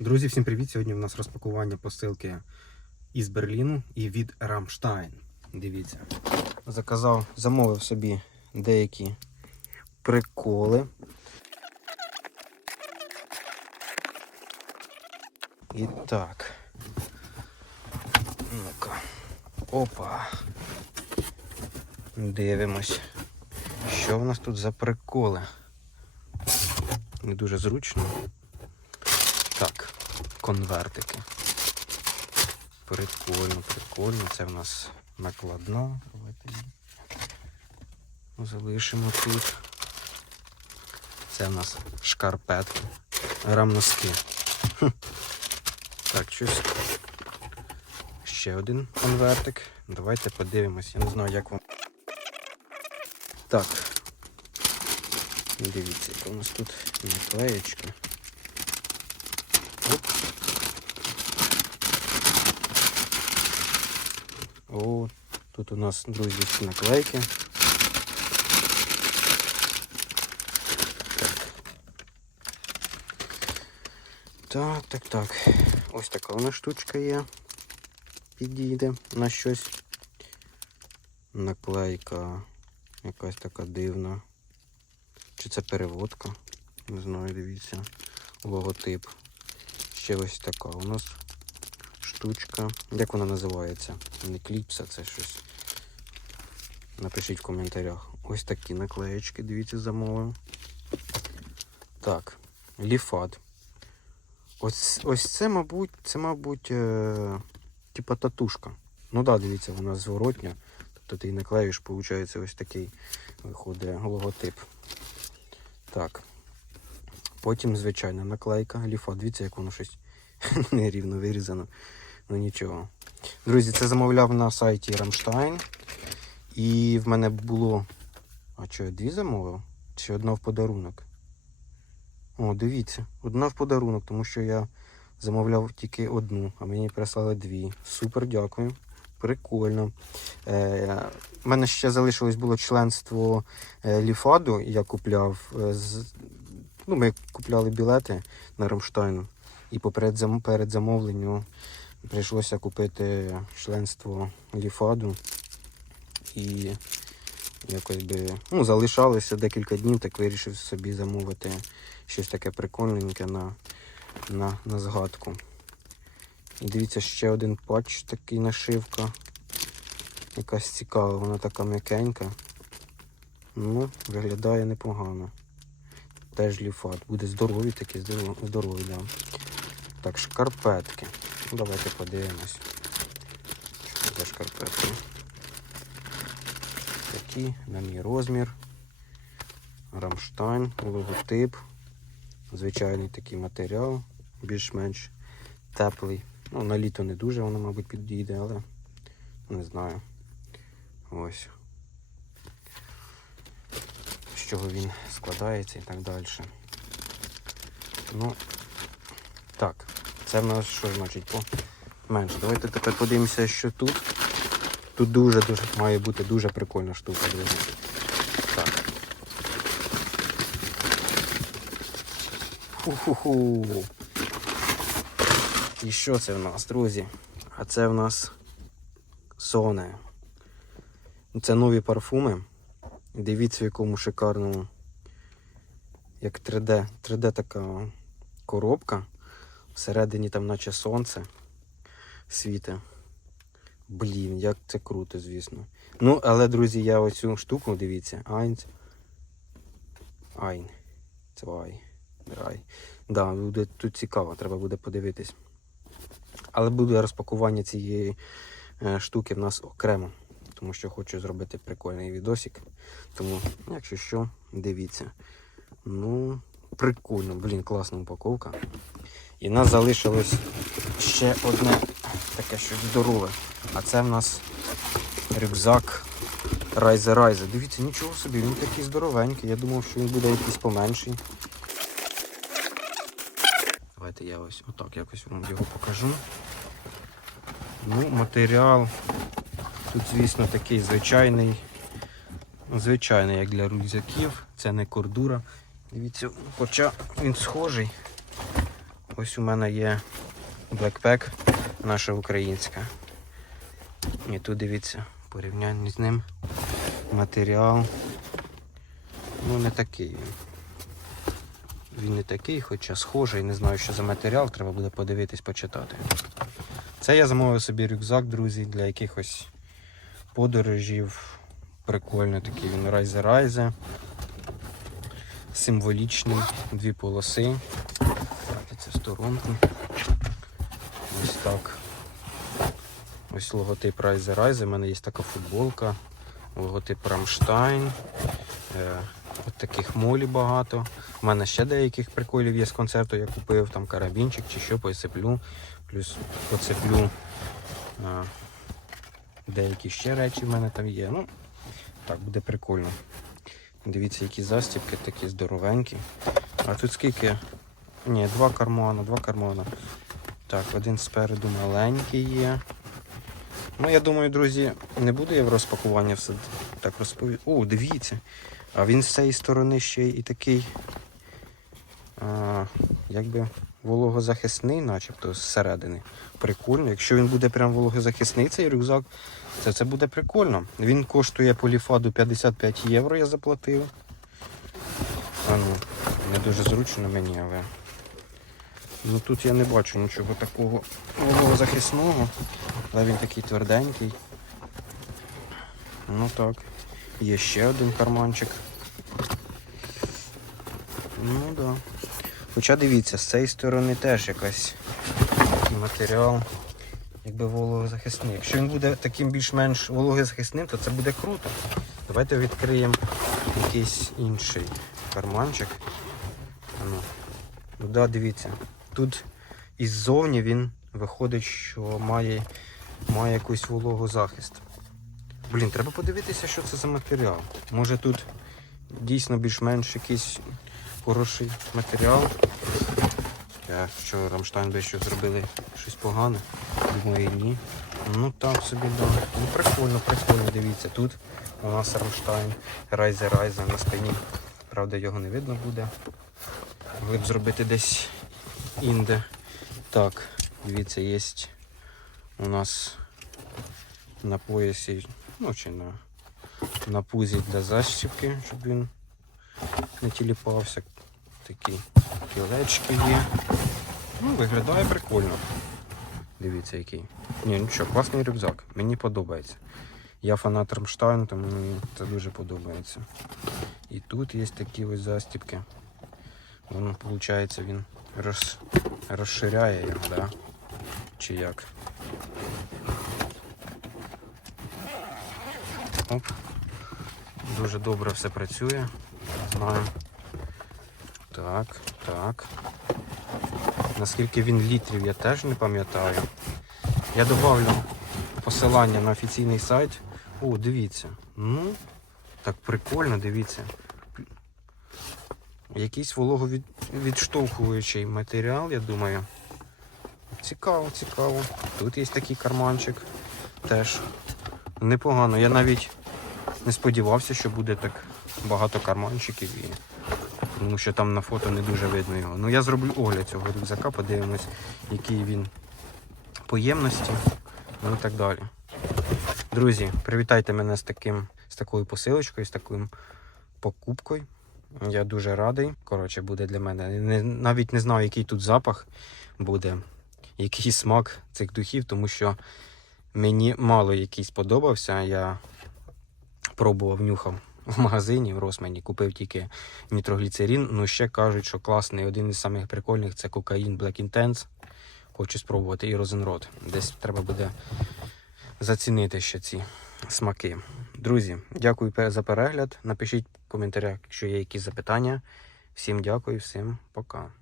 Друзі, всім привіт! Сьогодні у нас розпакування посилки із Берліну і від Рамштайн. Дивіться. Заказав, замовив собі деякі приколи. І так. Ну-ка. Опа. Дивимось. Що в нас тут за приколи? Не дуже зручно. Конвертики. Прикольно, прикольно. Це в нас накладна. Давайте залишимо тут. Це в нас шкарпетки. Рамноски. Так, щось. Ще один конвертик. Давайте подивимось. Я не знаю, як вам. Так. Дивіться, яка у нас тут наклеєчка. О, тут у нас, друзі, наклейки. Так. Так, так, так. Ось така у нас штучка є. Підійде на щось. Наклейка якась така дивна. Чи це переводка? Не знаю, дивіться. Логотип. Ще ось така у нас штучка. Як вона називається? Не кліпса, це щось. Напишіть в коментарях. Ось такі наклеєчки, дивіться, замовив. Так, ліфат. Ось, ось це, мабуть, це, мабуть, е, типа татушка. Ну так, да, дивіться, вона зворотня. Тобто ти наклеїш, виходить, ось такий виходить логотип. Так. Потім звичайна наклейка. Ліфа, дивіться, як воно щось нерівно вирізано. Ну нічого. Друзі, це замовляв на сайті Рамштайн. І в мене було. А що, я дві замовив? Чи одна в подарунок? О, дивіться, одна в подарунок, тому що я замовляв тільки одну, а мені прислали дві. Супер, дякую. Прикольно. Е, У мене ще залишилось було членство е, Ліфаду, я купляв. Е, з, ну, ми купляли білети на Рамштайн. І поперед зам, перед замовленню прийшлося купити членство Ліфаду. І якось би ну, залишалося декілька днів, так вирішив собі замовити щось таке прикольненьке на, на, на згадку. І дивіться, ще один патч, такий нашивка. Якась цікава, вона така м'якенька. Ну, виглядає непогано. Теж ліфат. Буде здоровий такий, здоровий, здоровий да. Так, шкарпетки. Ну, давайте подивимось. Що шкарпетки? Такі, на мій розмір. Рамштайн, логотип. Звичайний такий матеріал, більш-менш теплий. Ну, на літо не дуже воно, мабуть, підійде, але не знаю. Ось. З чого він складається і так далі. Ну, так, це в нас що значить менше. Давайте тепер подивимося, що тут. Тут дуже-дуже має бути дуже прикольна штука, друзі. Так. Ху-ху-ху. І що це в нас, друзі? А це в нас Соне. Це нові парфуми. Дивіться, в якому шикарному, як 3D, 3D така коробка. Всередині там наче сонце світе. Блін, як це круто, звісно. Ну, але, друзі, я оцю штуку, дивіться, Айнц. Айн. Цвай. Драй. Да, буде тут цікаво, треба буде подивитись. Але буде розпакування цієї е, штуки в нас окремо. Тому що хочу зробити прикольний відосик. Тому, якщо що, дивіться. Ну, прикольно, блін, класна упаковка. І в нас залишилось ще одне таке щось здорове. А це в нас рюкзак Райзе Райзе. Дивіться, нічого собі, він такий здоровенький. Я думав, що він буде якийсь поменший. Давайте я ось отак якось вам його покажу. Ну, матеріал тут, звісно, такий звичайний. Звичайний, як для рюкзаків. Це не кордура. Дивіться, хоча він схожий. Ось у мене є блекпек, наша українська. І тут дивіться, порівняння з ним. Матеріал. Ну, не такий він. Не такий, хоча схожий, не знаю, що за матеріал, треба буде подивитись, почитати. Це я замовив собі рюкзак, друзі, для якихось подорожів. Прикольно такий він райзе райзе. Символічний, дві полоси. В сторонку. Ось так. Ось логотип Райзе Райзе. У мене є така футболка. Логотип Рамштайн. Е, от таких молі багато. У мене ще деяких приколів є з концерту. Я купив там карабінчик чи що, посиплю. Плюс поцеплю е, деякі ще речі в мене там є. Ну, так, буде прикольно. Дивіться, які застібки такі здоровенькі. А тут скільки? Ні, два кармана, два кармана. Так, один спереду маленький є. Ну, я думаю, друзі, не буду я в розпакування все так розповідати. О, дивіться. А він з цієї сторони ще і такий. А, якби вологозахисний, начебто, зсередини. Прикольно. Якщо він буде прям вологозахисний, цей рюкзак, це, це буде прикольно. Він коштує по ліфаду 55 євро, я заплатив. А ну, не дуже зручно мені, але. Ну тут я не бачу нічого такого вологозахисного, але він такий тверденький. Ну так. Є ще один карманчик. Ну. Да. Хоча дивіться, з цієї сторони теж якась матеріал, якби вологозахисний. Якщо він буде таким більш-менш вологозахисним, то це буде круто. Давайте відкриємо якийсь інший карманчик. Ну, ну да, дивіться. Тут іззовні він виходить, що має, має якийсь вологозахист. Блін, треба подивитися, що це за матеріал. Може тут дійсно більш-менш якийсь хороший матеріал. Я що Рамштайн би що зробили щось погане. Думаю, ні. Ну так собі да. Ну прикольно, прикольно, дивіться. Тут у нас Рамштайн, Райзе Райзе на спині. Правда, його не видно буде. Могли б зробити десь інде. Так, дивіться, є у нас на поясі, ну чи на, на пузі для защіпки, щоб він не тіліпався. Такі кілечки є. Ну, виглядає прикольно. Дивіться який. Ні, ну що, класний рюкзак. Мені подобається. Я фанат Рамштайн, тому мені це дуже подобається. І тут є такі ось застібки. Воно, виходить, він роз, розширяє його, да? Чи як? Оп. Дуже добре все працює. Знаю. Так, так. Наскільки він літрів, я теж не пам'ятаю. Я додавлю посилання на офіційний сайт. О, дивіться. Ну, так прикольно, дивіться. Якийсь вологовідштовхуючий матеріал, я думаю. Цікаво, цікаво. Тут є такий карманчик. Теж непогано. Я навіть не сподівався, що буде так багато карманчиків. І... Тому що там на фото не дуже видно його. Ну я зроблю огляд цього рюкзака, подивимось, який він поємності, ну і так далі. Друзі, привітайте мене з таким, з такою посилочкою, з таким покупкою. Я дуже радий. Коротше, буде для мене. Не, навіть не знаю, який тут запах буде, який смак цих духів, тому що мені мало який сподобався. Я пробував, нюхав в магазині в Росмені, купив тільки нітрогліцерин. Ну ще кажуть, що класний. Один із самих прикольних це кокаїн Black Intense. Хочу спробувати і Розенрод. Десь треба буде зацінити ще ці смаки. Друзі, дякую за перегляд. Напишіть в коментарях, якщо є якісь запитання. Всім дякую, всім пока.